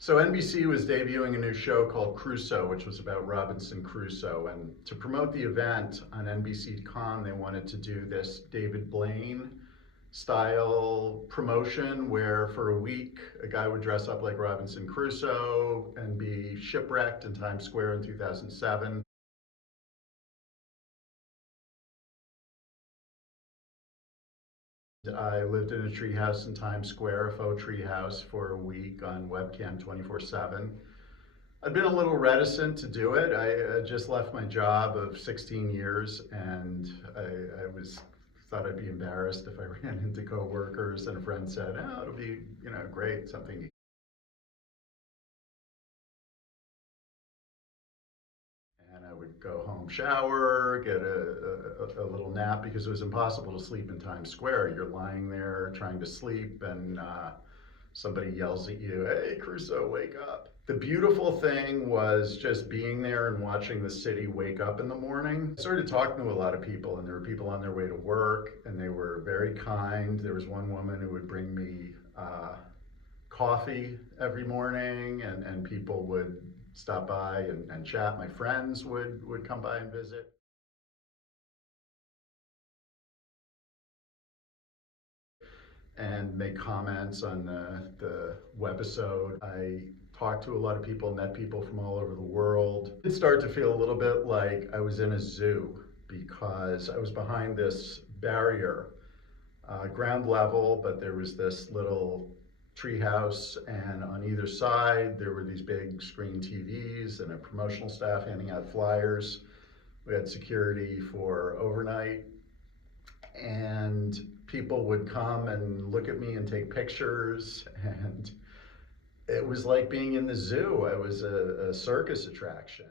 So NBC was debuting a new show called Crusoe, which was about Robinson Crusoe. And to promote the event on NBC.com, they wanted to do this David Blaine style promotion where for a week a guy would dress up like Robinson Crusoe and be shipwrecked in Times Square in 2007. I lived in a treehouse in Times Square, a faux treehouse, for a week on webcam 24/7. I'd been a little reticent to do it. I just left my job of 16 years, and I thought I'd be embarrassed if I ran into coworkers and a friend said, "Oh, it'll be great, something." And I would go home, shower, get a little nap because it was impossible to sleep in Times Square. You're lying there trying to sleep, and somebody yells at you, "Hey, Crusoe, wake up." The beautiful thing was just being there and watching the city wake up in the morning. I started talking to a lot of people, and there were people on their way to work, and they were very kind. There was one woman who would bring me coffee every morning, and people would stop by and chat. My friends would come by and visit. And make comments on the webisode. I talked to a lot of people, met people from all over the world. It started to feel a little bit like I was in a zoo because I was behind this barrier, ground level, but there was this little treehouse, and on either side there were these big screen TVs and a promotional staff handing out flyers. We had security for overnight, and people would come and look at me and take pictures, and it was like being in the zoo. I was a circus attraction.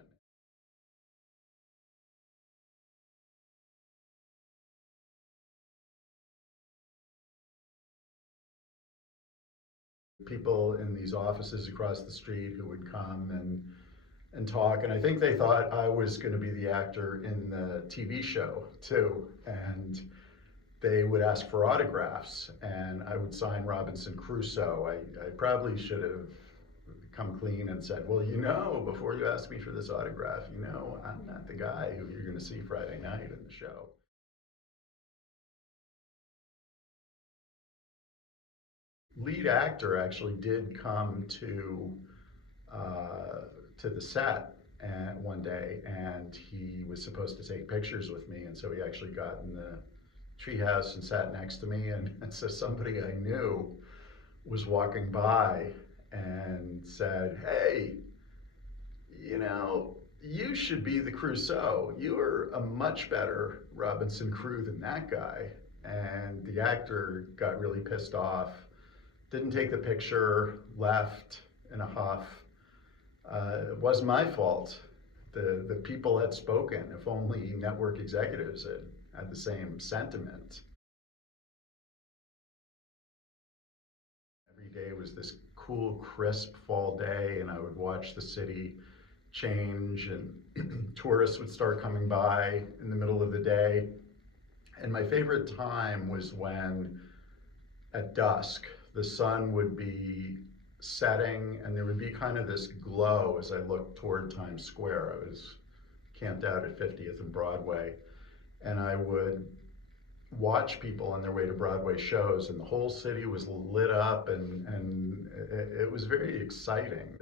People in these offices across the street who would come and talk, and I think they thought I was going to be the actor in the TV show too, and they would ask for autographs, and I would sign Robinson Crusoe. I probably should have come clean and said, well, before you ask me for this autograph, I'm not the guy who you're going to see Friday night in the show. Lead actor actually did come to the set and one day, and he was supposed to take pictures with me, and so he actually got in the treehouse and sat next to me, and so somebody I knew was walking by and said, "Hey, you should be the Crusoe. You are a much better Robinson Crusoe than that guy." And the actor got really pissed off, didn't take the picture, left in a huff. It wasn't my fault. The people had spoken. If only network executives had the same sentiment. Every day was this cool, crisp fall day, and I would watch the city change, and tourists would start coming by in the middle of the day. And my favorite time was when, at dusk, the sun would be setting, and there would be kind of this glow as I looked toward Times Square. I was camped out at 50th and Broadway, and I would watch people on their way to Broadway shows, and the whole city was lit up, and it was very exciting.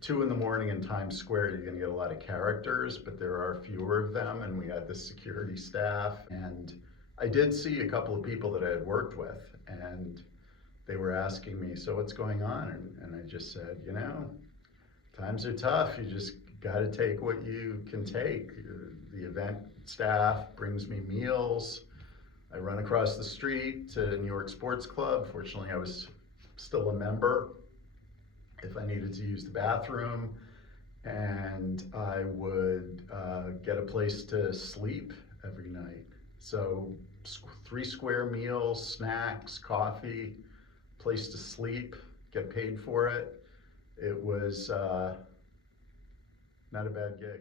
2 in the morning in Times Square, you're going to get a lot of characters, but there are fewer of them, and we had this security staff. And I did see a couple of people that I had worked with, and they were asking me, "So what's going on?" And I just said, times are tough. You just got to take what you can take. The event staff brings me meals. I run across the street to New York Sports Club. Fortunately, I was still a member if I needed to use the bathroom. And I would get a place to sleep every night. So 3 square meals, snacks, coffee, place to sleep, get paid for it. It was not a bad gig.